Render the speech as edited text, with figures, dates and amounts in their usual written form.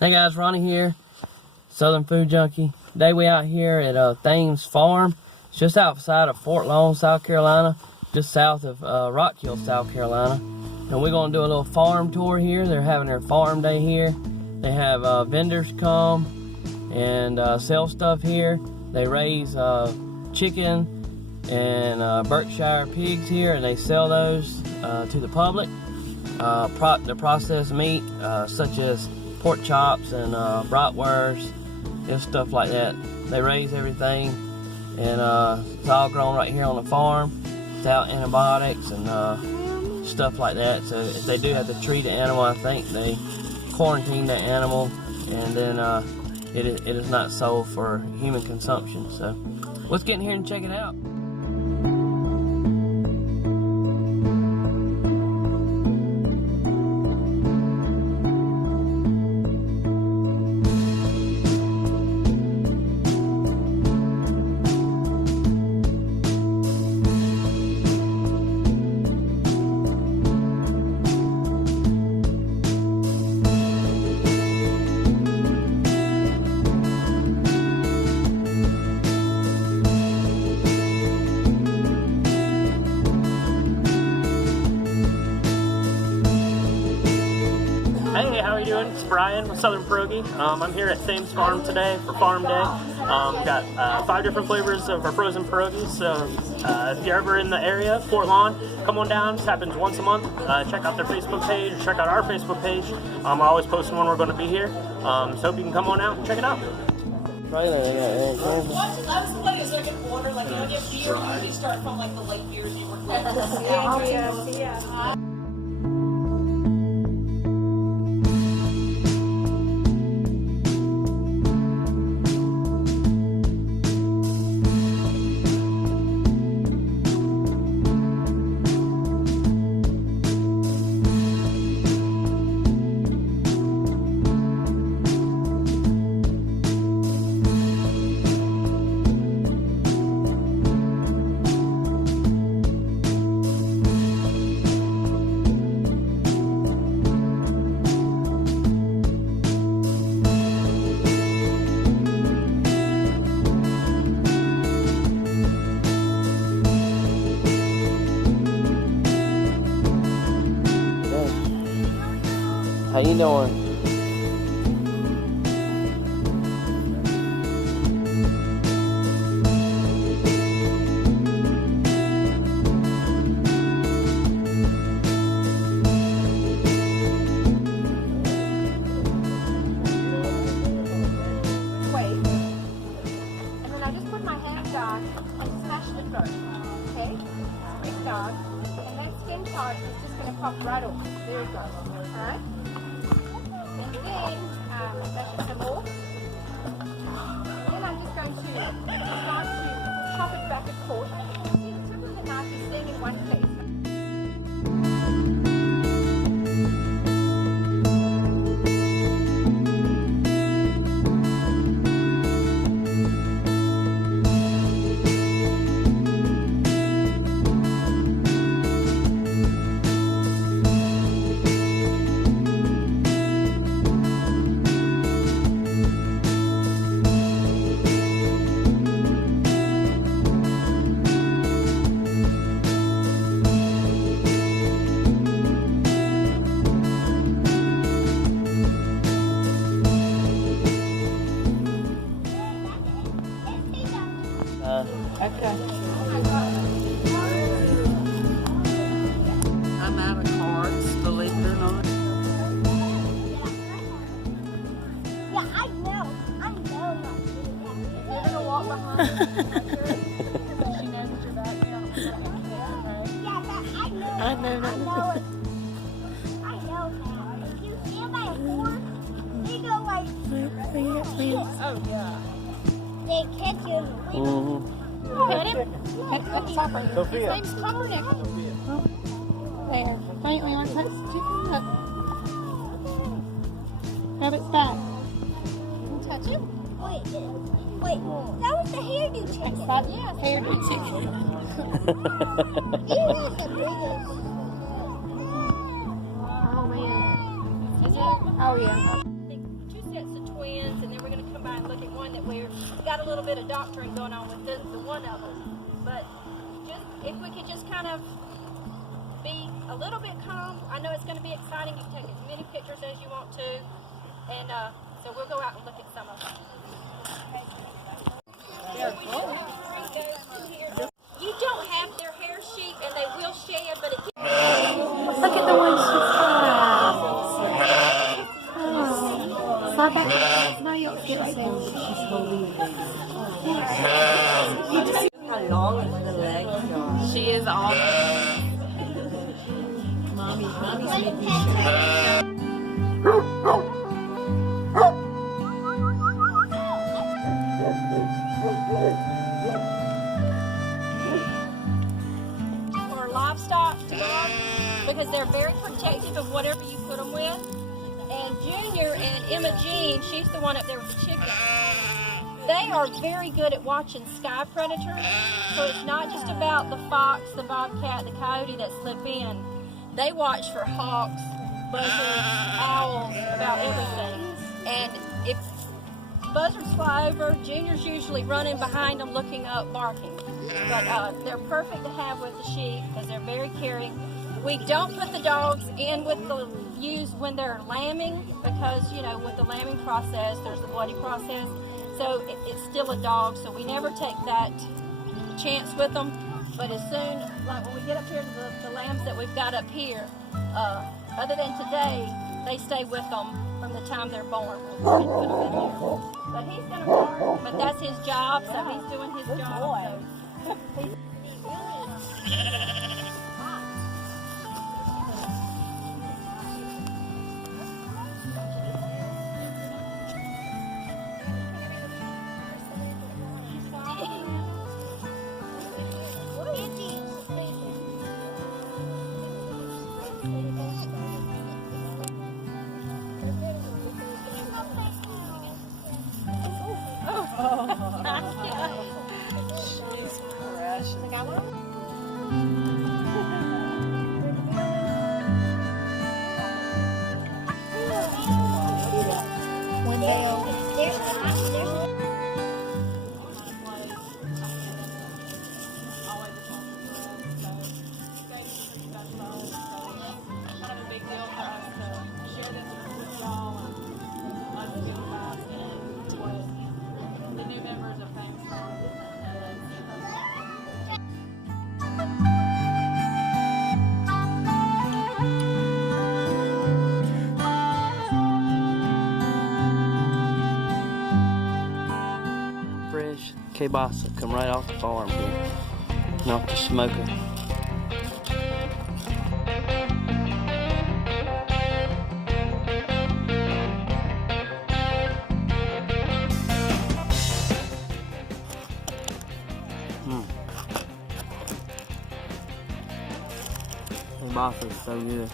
Hey guys, Ronnie here, Southern Food Junkie. Today we out here at Thames Farm. It's just outside of Fort Lawn, South Carolina, just south of Rock Hill, South Carolina. And we're gonna do a little farm tour here. They're having their farm day here. They have vendors come and sell stuff here. They raise chicken and Berkshire pigs here, and they sell those to the public. The processed meat, such as pork chops and bratwurst, and stuff like that. They raise everything, and it's all grown right here on the farm without antibiotics and stuff like that. So if they do have to treat an animal, I think they quarantine the animal, and then it is not sold for human consumption. So let's get in here and check it out. Hey, how are you doing? It's Brian with Southern Pierogi. I'm here at Thames Farm today for Farm Day. Got 5 different flavors of our frozen pierogies. So if you're ever in the area, Fort Lawn, come on down. This happens once a month. Check out their Facebook page. Check out our Facebook page. I'm always posting when we're going to be here. So hope you can come on out and check it out. I was playing a second order, like, you know, get beer, you usually start from, like, the light beers you were yeah. How you doing? Wait. And then I just put my hand down and smash the throat. Okay? Big dog. And that skin part is just going to pop right off. There it goes. Alright? And then, that's some more. Then I'm just going to start to chop it back and forth. See, the tip of the knife is staying in one place. Okay. I'm out of cards, believe it or not. Yeah, I know. You're gonna walk behind her. She knows that you're back. You don't care, right? Yeah, but I know. I know. I know now. If you stand by a horse, they go like. Oh, yeah. They catch you. Pet him. Pet Sophia. His name's Kaepernick. There. Wait, we want to touch the chicken? Look. Rub its back. Touch him? Wait, that was the hairdo chicken. Yeah, hairdo chicken. He has the biggest. Oh, man. Is it? Oh, yeah. got a little bit of doctoring going on with the one of them. But just if we could just kind of be a little bit calm. I know it's going to be exciting. You can take as many pictures as you want to. And so we'll go out and look at some of them. You don't have their hair sheep, and they will shed, but it Look at the one she flies. Slide back. No, you'll get right there. How long the legs are. She is all. Mommy's making sure. for livestock to guard because they're very protective of whatever you put them with. And Junior and Emma Jean, she's the one up there with the chickens. They are very good at watching sky predators. So it's not just about the fox, the bobcat, the coyote that slip in. They watch for hawks, buzzards, owls, about everything. And if buzzards fly over, Junior's usually running behind them, looking up, barking. But they're perfect to have with the sheep because they're very caring. We don't put the dogs in with the ewes when they're lambing because, you know, with the lambing process, there's the bloody process. So it's still a dog, so we never take that chance with them. But as soon, like when we get up here to the lambs that we've got up here, other than today, they stay with them from the time they're born. We can put them in here. But he's going to bark, but that's his job, so he's doing his job. So Fresh kielbasa come right off the farm here, not the smoker. Kielbasa is so good.